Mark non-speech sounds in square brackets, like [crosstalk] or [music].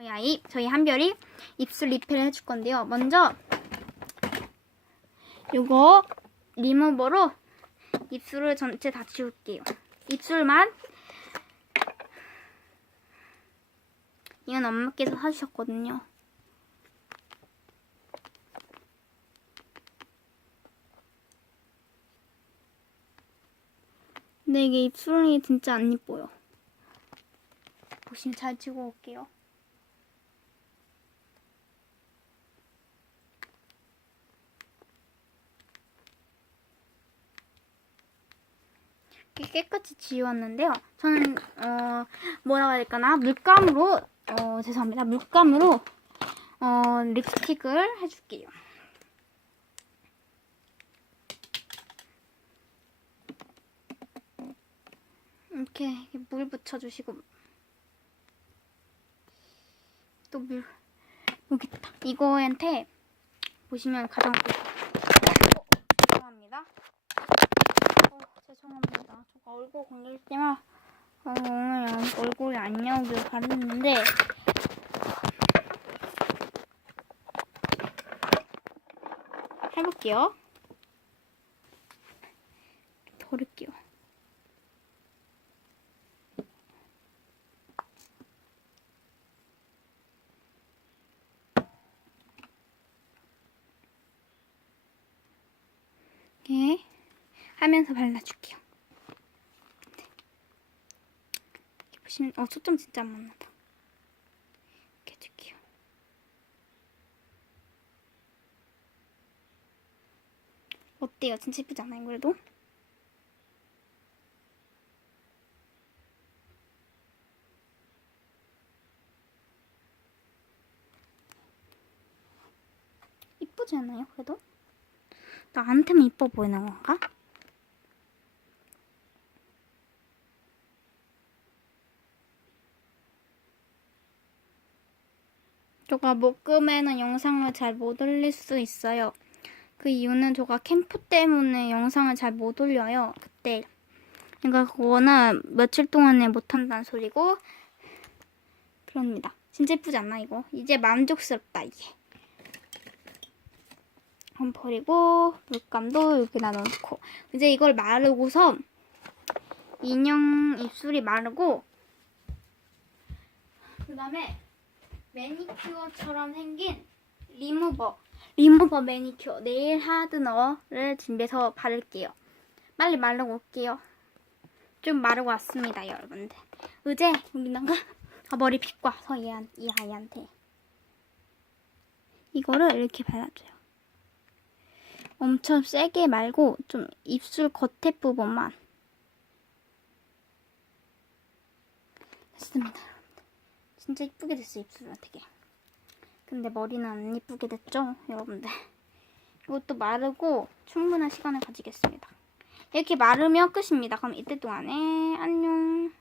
저희 아이, 저희 한별이 입술 리필을 해줄 건데요. 먼저 요거 리무버로 입술을 전체 다 지울게요. 입술만 이건 엄마께서 사주셨거든요. 근데 이게 입술이 진짜 안 이뻐요. 보시면 잘 지고 올게요. 이렇게 깨끗이 지웠는데요. 저는 어 뭐라고 해야 될까나 물감으로 어 죄송합니다. 물감으로 어 립스틱을 해줄게요. 이렇게 물 붙여주시고 또 물 여기 있다. 이거한테 보시면 가장 어, 죄송합니다. 어, 죄송합니다. 제가 얼굴 공개할 때만 어, 오늘 얼굴이 안 나오길 바랬는데 해볼게요. 버릴게요. 이렇게 하면서 발라줄게요. 네. 이렇게 보시면 어 초점 진짜 안 맞나봐. 이렇게 해줄게요. 어때요? 진짜 예쁘지 않아요? 그래도? 이쁘지 않아요? 그래도? 나한테만 이뻐 보이는 건가? 제가 목금에는 영상을 잘 못 올릴 수 있어요. 그 이유는 제가 캠프 때문에 영상을 잘 못 올려요. 그때. 그러니까 그거는 며칠 동안에 못 한다는 소리고 그럽니다. 진짜 예쁘지 않나 이거? 이제 만족스럽다 이게. 한번 버리고 물감도 여기다 넣고 이제 이걸 마르고서 인형 입술이 마르고 그 다음에 매니큐어처럼 생긴 리무버 리무버 매니큐어. 네일 하드너를 준비해서 바를게요. 빨리 마르고 올게요. 좀 마르고 왔습니다 여러분들. 이제 여기다가 [laughs] 아, 머리 와서 얘, 이 아이한테. 이거를 이렇게 발라줘요. 엄청 세게 말고 좀 입술 겉에 부분만. 됐습니다 진짜 이쁘게 됐어요 입술은 되게. 근데 머리는 안 이쁘게 됐죠 여러분들? 이것도 마르고 충분한 시간을 가지겠습니다. 이렇게 마르면 끝입니다. 그럼 이때 동안에 안녕